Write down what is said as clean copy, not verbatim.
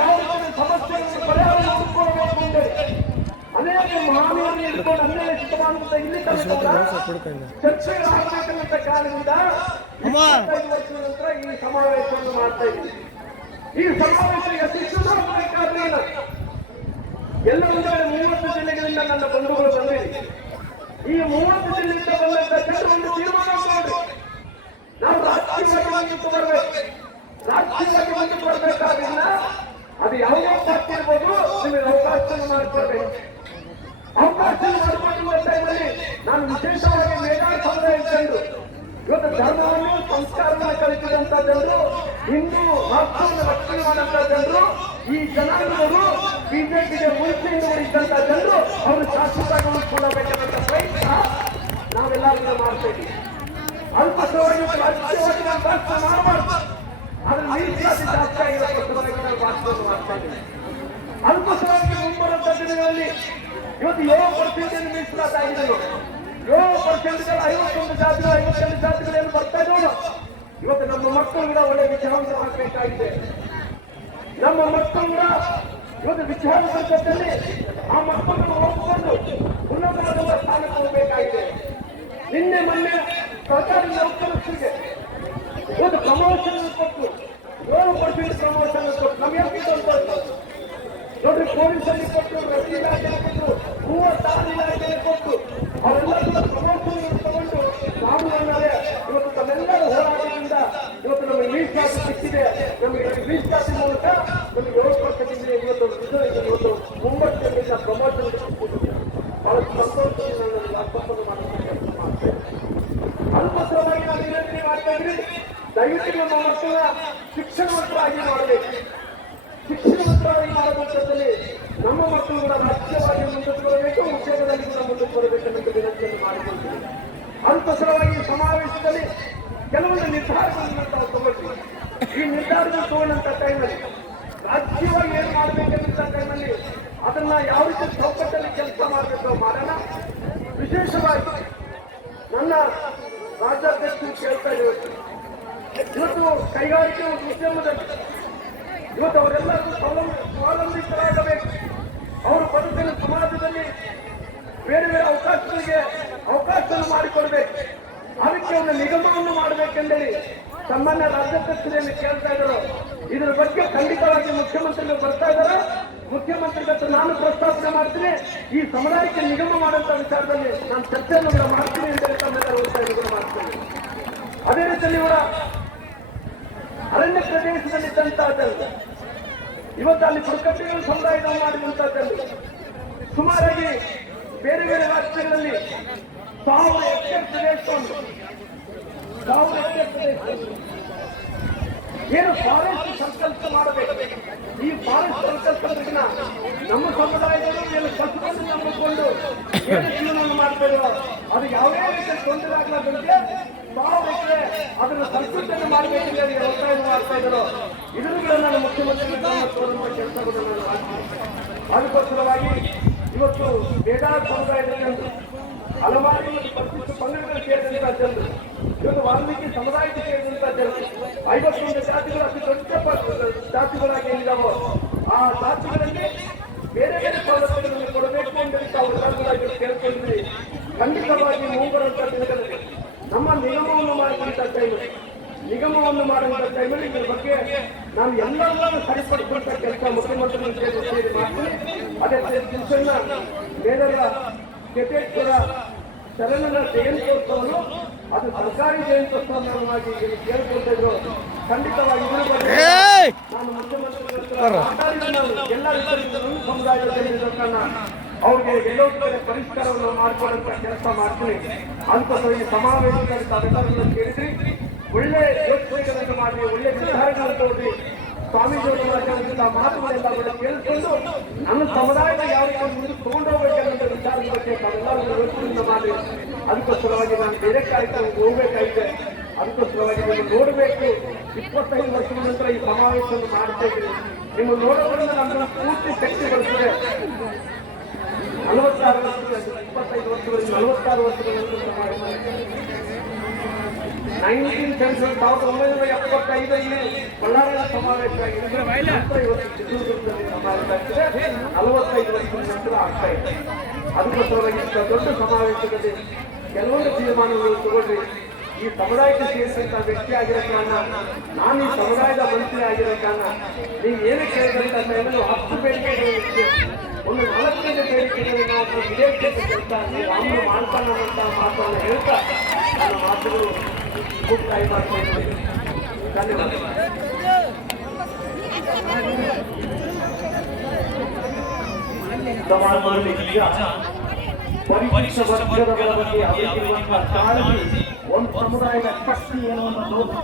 ಯಾವ ರೀತಿ ಸಮಸ್ಯೆಗಳನ್ನು ಪರಿಹಾರ ಮಾಡಿಕೊಳ್ಳಬೇಕು ಅಂದರೆ ಅನೇಕ ಮಹಾನೀಯರನ್ನು ಇಟ್ಕೊಂಡು 12ನೇ ಶತಮಾನದಿಂದ ಇಲ್ಲಿ ಚರ್ಚೆಗಳಾಗಬೇಕನ್ನಂತ ಕಾರಣದಿಂದ 25 ವರ್ಷದ ನಂತರ ಈ ಸಮಾವೇಶವನ್ನು ಮಾಡ್ತಾ ಇದ್ದೀವಿ. ಈ ಸಮಾವೇಶ ಯಶಸ್ವಿಯಾಗಬೇಕಾದ್ರೆ ಎಲ್ಲ ಮುಂದೆ 30 ಜಿಲ್ಲೆಗಳಿಂದ ನನ್ನ ಬಂಧುಗಳು ಬಂದಿದೆ. ಈ 30 ಜಿಲ್ಲೆಯಿಂದ ಬಂದಂತ ಜನರು ಒಂದು ತೀರ್ಮಾನ ಮಾಡಿ ನಾವು ರಾಜಕೀಯವಾಗಿ ಮುಂದೆ ಬರಬೇಕು. ರಾಜಕೀಯವಾಗಿ ಮುಂದೆ ಬರಬೇಕಾದ್ರಿಂದ ಅದು ಯಾವುದೇ ಪಾರ್ಟಿ ಇರ್ಬೋದು, ನಿಮಗೆ ಅವಕಾಶವನ್ನು ಮಾಡಿಕೊಡ್ಬೇಕು. ಅವಕಾಶ ಮಾಡಿಕೊಳ್ಳುವ ಟೈಮಲ್ಲಿ ನಾನು ವಿಶೇಷವಾಗಿ ಮೇಧಾವಿ ಸಮುದಾಯ ಜನರು, ಇವತ್ತು ಧರ್ಮವನ್ನು ಸಂಸ್ಕಾರವನ್ನು ಕಲಿಸಿದಂತ ಜನರು, ಹಿಂದೂ ರಾಷ್ಟ್ರವನ್ನು ರಕ್ಷಣೆ ಮಾಡುವಂತ ಜನರು, ಈ ಜನಾಂಗದವರು ಬಿಜೆಪಿಗೆ ಮುಂಚೆಯಿಂದ ಇದ್ದಂತ ಜನರು ಅವರು ಶಾಶ್ವತವಾಗಿ ಉಳಿಸಿಕೊಳ್ಳಬೇಕಂತ ಪ್ರಯತ್ನ ನಾವೆಲ್ಲರೂ ಮಾಡ್ತಾ ಇದ್ದೀವಿ. ಅಲ್ಪಸವಾಗಿ ರಾಜಕೀಯವಾಗಿ ನಾವು ಭಾಷಣ ಮಾಡಬಾರ್ದು, ಆದ್ರೆ ಮೀಸಲಾತಿ ಜಾಸ್ತಿ ಆಗಿರೋದಕ್ಕೋಸ್ಕರವಾಗಿ ನಾವು ಭಾಷಣವನ್ನು ಮಾಡ್ತಾ ಇದ್ದೀವಿ. ಅಲ್ಪಸವಾಗಿ ಮುಂಬರುವಂತ ದಿನಗಳಲ್ಲಿ ಇವತ್ತು 7% ಮೀಸಲಾತಿ ಆಗಿದೆ. 7% 51 ಜಾತಿಗಳು 52 ಜಾತಿಗಳು ಏನು ಬರ್ತಾ ಇದ್ದೋಣ. ಇವತ್ತು ನಮ್ಮ ಮಕ್ಕಳು ಕೂಡ ಒಳ್ಳೆ ವಿಚಾರವನ್ನು ಹಾಕಬೇಕಾಗಿದೆ. ನಮ್ಮ ಮಕ್ಕಳು ಕೂಡ ಇವತ್ತು ವಿಚಾರ ಸಂಕಟದಲ್ಲಿ ಆ ಮಕ್ಕಳನ್ನು ಹೋಗಿಕೊಂಡು ಉನ್ನತವಾದ ಸ್ಥಾನಕ್ಕೆ ಹೋಗಬೇಕಾಗಿದೆ. ನಿನ್ನೆ ಮೊನ್ನೆ ಸರ್ಕಾರಿ ನೌಕರರಿಗೆ ಇವತ್ತು ಪ್ರಮೋಷನ್ ಕೊಟ್ಟು 7% ಪ್ರಮೋಷನ್ ಕೊಟ್ಟು ನಮಗೆ ನೋಡ್ರಿ, ಪೊಲೀಸಲ್ಲಿ ಕೊಟ್ಟು, ರಸ್ತೆ ಇಲಾಖೆಗೆ ಕೊಟ್ಟು, 36 ಇಲಾಖೆಗೆ ಕೊಟ್ಟು ಅವರೆಲ್ಲ ಪ್ರಮೋಷನ್ ತಗೊಂಡು ನಾವು ಅನ್ನೋದೇ ಇವತ್ತು ತಮ್ಮೆಲ್ಲರ ಹೋರಾಟದಿಂದ ಇವತ್ತು ನಮಗೆ ಮೀಸಲಾತಿ ಸಿಕ್ಕಿದೆ. ನಮಗೆ ಮೀಸಲಾತಿ ಮೂಲಕ ನಮಗೆ 7% ಇವತ್ತು 9% ಪ್ರಮೋಷನ್ ಸಿಕ್ಕಿದೆ. ಬಹಳ ಸಂತೋಷದಿಂದ ನಾನು ಅರ್ಪಣೆ ಮಾಡ್ತೇನೆ. ಅಲ್ಪಸವಾಗಿ ನಾವು ವಿನಂತಿ ಮಾಡ್ತಾ ಇದ್ರಿ, ದಯವಿಟ್ಟು ನಮ್ಮ ಮಕ್ಕಳ ಶಿಕ್ಷಣವಂತರಾಗಿ ಮಾಡಬೇಕು. ಶಿಕ್ಷಣವಂತರಾಗಿ ಮಾಡುವಂಥದ್ದಲ್ಲಿ ನಮ್ಮ ಮಕ್ಕಳು ಕೂಡ ರಾಜಕೀಯವಾಗಿ ಮುಂದಕ್ಕೆ ಬರಬೇಕು, ಉದ್ಯೋಗದಲ್ಲಿ ಕೂಡ ಮುಂದಕ್ಕೆ ಬರಬೇಕೆಂದು ವಿನಂತಿಯನ್ನು ಮಾಡಿಕೊಳ್ತೀವಿ. ಅಲ್ಪಸರವಾಗಿ ಸಮಾವೇಶದಲ್ಲಿ ಕೆಲವೊಂದು ನಿರ್ಧಾರಗಳನ್ನು ನಾವು ತಗೊಳ್ತೀವಿ. ಈ ನಿರ್ಧಾರವನ್ನು ತಗೊಂಡಂತ ಟೈಮಲ್ಲಿ ರಾಜಕೀಯವಾಗಿ ಏನು ಮಾಡಬೇಕಂತ ಟೈಮಲ್ಲಿ ಅದನ್ನ ಯಾವ ರೀತಿ ಚೌಕಟ್ಟಲ್ಲಿ ಕೆಲಸ ಮಾಡಬೇಕು ಮಾಡೋಣ. ವಿಶೇಷವಾಗಿ ನನ್ನ ರಾಜ್ಯಾಧ್ಯಕ್ಷರು ಕೇಳ್ತಾ ಇದ್ದೇವೆ, ಇವತ್ತು ಕೈಗಾರಿಕೆ ಉದ್ಯಮದಲ್ಲಿ ಇವತ್ತು ಅವರೆಲ್ಲರೂ ಸ್ವಾವಲಂಬಿತರಾಗಬೇಕು. ಅವರು ಬದುಕಿನ ಸಮಾಜದಲ್ಲಿ ಬೇರೆ ಬೇರೆ ಅವಕಾಶಗಳಿಗೆ ಅವಕಾಶವನ್ನು ಮಾಡಿಕೊಡ್ಬೇಕು. ಅದಕ್ಕೆ ಒಂದು ನಿಗಮವನ್ನು ಮಾಡಬೇಕೆಂದೇಳಿ ಸಾಮಾನ್ಯ ರಾಜ್ಯಾಧ್ಯಕ್ಷರಲ್ಲಿ ಕೇಳ್ತಾ ಇದ್ದಾರೆ. ಇದರ ಬಗ್ಗೆ ಖಂಡಿತವಾಗಿ ಮುಖ್ಯಮಂತ್ರಿಗಳು ಬರ್ತಾ ಇದ್ದಾರೆ. ಮುಖ್ಯಮಂತ್ರಿಗಳ ನಾನು ಪ್ರಸ್ತಾವನೆ ಮಾಡ್ತೀನಿ. ಈ ಸಮುದಾಯಕ್ಕೆ ನಿಗಮ ಮಾಡುವಂತ ವಿಚಾರದಲ್ಲಿ ನಾನು ಚರ್ಚೆಯನ್ನು ಕೂಡ ಮಾಡ್ತೀನಿ ಅಂತ ತಮ್ಮೆಲ್ಲರೂ ಒತ್ತಾಯಗಳು ಮಾಡ್ತೇನೆ. ಅದೇ ರೀತಿಯಲ್ಲಿ ಕೂಡ ಅರಣ್ಯ ಪ್ರದೇಶದಲ್ಲಿದ್ದಂತಹ ಜನರು ಇವತ್ತು ಅಲ್ಲಿ ಬುಡಕಟ್ಟಿಗಳು ಸಮುದಾಯವನ್ನು ಮಾಡಿದಂತಹ ಜನರು ಸುಮಾರಾಗಿ ಬೇರೆ ಬೇರೆ ರಾಜ್ಯಗಳಲ್ಲಿ 1000 ಹೆಕ್ಟೇರ್ ಪ್ರದೇಶವನ್ನು 1000 ಹೆಕ್ಟೇರ್ ಪ್ರದೇಶ ಏನು ಫಾರೆಸ್ಟ್ ಸಂಕಲ್ಪ ಮಾಡಬೇಕು. ಈ ಫಾರೆಸ್ಟ್ ಸಂಕಲ್ಪದಿಂದ ನಮ್ಮ ಸಮುದಾಯದವರು ಏನು ಕಷ್ಟವನ್ನು ನಂಬಿಕೊಂಡು ಏನು ಜೀವನವನ್ನು ಮಾಡ್ತಾ ಇದ್ರು ಅದು ಯಾವುದೇ ರೀತಿಯ ತೊಂದರೆ ಆಗಲಾರ್ದಂತೆ 1000 ಎಕರೆ ಅದನ್ನು ಸಂಸ್ಕೃತಿಯನ್ನು ಮಾಡಬೇಕೆಂದು ಒತ್ತಾಯವನ್ನು ಮಾಡ್ತಾ ಇದ್ರು. ಇದನ್ನು ಕೂಡ ನಾನು ಮುಖ್ಯಮಂತ್ರಿಗಳು ತೋರುವಂತ ಕೆಲಸವನ್ನು ನಾನು ಮಾಡ್ತೀನಿ. ಅದಕ್ಕೋಸ್ಕರವಾಗಿ ಇವತ್ತು ಬೇಡಾರ ಸಮುದಾಯದ ಜನರು, ಹಲವಾರು ಪರಿಶಿಷ್ಟ ಪಂಗಡಗಳು ಸೇರಿದಂತಹ ಜನರು, ಇವತ್ತು ವಾಲ್ಮೀಕಿ ಸಮುದಾಯಕ್ಕೆ ಸೇರಿದಂತಹ ಜನರು 51 ಜಾತಿಗಳು ಅತಿ ದೊಡ್ಡ ಜಾತಿಗಳಾಗಿ ಏನಿದಾವೋ ಆ ಜಾತಿಗಳಲ್ಲಿ ಬೇರೆ ಬೇರೆ ಸೌಲಭ್ಯಗಳನ್ನು ಕೊಡಬೇಕು ಅಂತ ತಾವು ಕೇಳ್ಕೊಂಡಿದ್ವಿ. ಖಂಡಿತವಾಗಿ ಮುಂಬರುವಂತ ದಿನಗಳಲ್ಲಿ ನಮ್ಮ ನಿಗಮವನ್ನು ಮಾಡುವಂತ ಟೈಮಲ್ಲಿ ಇದರ ಬಗ್ಗೆ ನಾವು ಎಲ್ಲರನ್ನೂ ಸರಿಪಡಿಸುವಂತ ಕೆಲಸ ಮುಖ್ಯಮಂತ್ರಿಗಳು ಸೇರಿ ಮಾಡ್ತೀನಿ. ಅದೇ ದಿವಸನ್ನ ಬೇರೆಲ್ಲ ಕೆಟೇಶ್ವರ ಶರಣನ ಜಯಂತ್ಯೋತ್ಸವನು ಅದು ಸರ್ಕಾರಿ ಜಯಂತ್ಯೋತ್ಸವವಾಗಿ ಕೇಳ್ಕೊಳ್ತಾ ಇದ್ರು. ಖಂಡಿತವಾಗಿ ಇದರ ಬಗ್ಗೆ ನಾನು ಮುಖ್ಯಮಂತ್ರಿಗಳ ಎಲ್ಲ ರೀತಿಯ ಸಮುದಾಯದ ಜನರನ್ನ ಅವ್ರಿಗೆ ಎಲ್ಲೋ ಪರಿಷ್ಕಾರವನ್ನು ಮಾಡಿಕೊಳ್ಳುವಂತ ಕೆಲಸ ಮಾಡ್ತೀನಿ. ಅಂತ ಸಮಾವೇಶದಲ್ಲಿ ತಾವೆಲ್ಲರನ್ನು ಕೇಳಿದ್ರಿ. ಒಳ್ಳೆ ಯೋಚನೆಗಳನ್ನು ಮಾಡಿ, ಒಳ್ಳೆ ನಿರ್ಧಾರಗಳನ್ನು ತೋರಿ ಸ್ವಾಮೀಜಿಯವರ ಮಾತುಗಳೆಲ್ಲ ಕೂಡ ಕೇಳಿಕೊಂಡು ನನ್ನ ಸಮುದಾಯದ ಯಾವ ರೀತಿ ಮುಂದೆ ತಗೊಂಡು ಹೋಗ್ಬೇಕನ್ನೋ ವಿಚಾರದ ಬಗ್ಗೆ ತಾವೆಲ್ಲರೂ ಯೋಚನೆಯನ್ನು ಮಾಡಿ ಅದಕ್ಕೋಸ್ಕರವಾಗಿ ನಾನು ಬೇರೆ ಕಾರ್ಯಕ್ರಮಕ್ಕೆ ಹೋಗ್ಬೇಕಾಗಿದೆ. ಅದಕ್ಕೋಸ್ಕರವಾಗಿ ನೀವು ನೋಡಬೇಕು. 25 ವರ್ಷದ ನಂತರ ಈ ಸಮಾವೇಶವನ್ನು ಮಾಡ್ತಾ ಇದ್ದೀನಿ. ನಿಮ್ಮ ನೋಡೋದ್ರಿಂದ ನಮ್ಮನ್ನು ಪೂರ್ತಿ ಶಕ್ತಿ ಬರ್ತದೆ. 46 ವರ್ಷ 25 ವರ್ಷಗಳಲ್ಲಿ 46 ವರ್ಷಗಳ 1975 ಬಳ್ಳಾರಿಯ ಸಮಾವೇಶ ನಂತರ ಇವತ್ತು ಚಿತ್ರದುರ್ಗದಲ್ಲಿ ಸಮಾವೇಶ ಆಗ್ತಿದೆ. 45 ವರ್ಷದ ನಂತರ ಆಗ್ತಾ ಇದೆ. ಅದಕ್ಕೋಸ್ಕರವಾಗಿ ಇಂಥ ದೊಡ್ಡ ಸಮಾವೇಶದಲ್ಲಿ ಕೆಲವೊಂದು ತೀರ್ಮಾನಗಳು ತಗೊಂಡ್ರಿ. ಈ ಸಮುದಾಯಕ್ಕೆ ಸೇರಿಸಿದಂತ ವ್ಯಕ್ತಿ ಆಗಿರೋ ಕಾರಣ, ನಾನು ಈ ಸಮುದಾಯದ ಮಂತ್ರಿ ಆಗಿರೋ ಕಾರಣ, ನೀವು ಏನು ಕೇಳಿದಂತ ಟೈಮಲ್ಲಿ 10 ಬೇಡಿಕೆಗಳು, ಒಂದು 4 ಬೇಡಿಕೆಗಳು ನಾವು ವಿದೇಶಕ್ಕೆ ಕೆಲಸ ರಾಮನು ಮಾಡ್ತಾನ ಅಂತ ಮಾತನ್ನು ಹೇಳ್ತಾ ನನ್ನ ಮಾತುಗಳು ಮುಕ್ತಾಯ ಮಾಡ್ತಾ ಇದ್ದೇನೆ. ಧನ್ಯವಾದ. ಸಮಾಜದಲ್ಲಿ ಪರಿಶಿಷ್ಟ ವರ್ಗದ ಬಗ್ಗೆ ಅವರಿಗಿರುವಂತಹ ಕಾಳಜಿ, ಒಂದು ಸಮುದಾಯದ ಶಕ್ತಿ ಏನು ಅನ್ನೋದು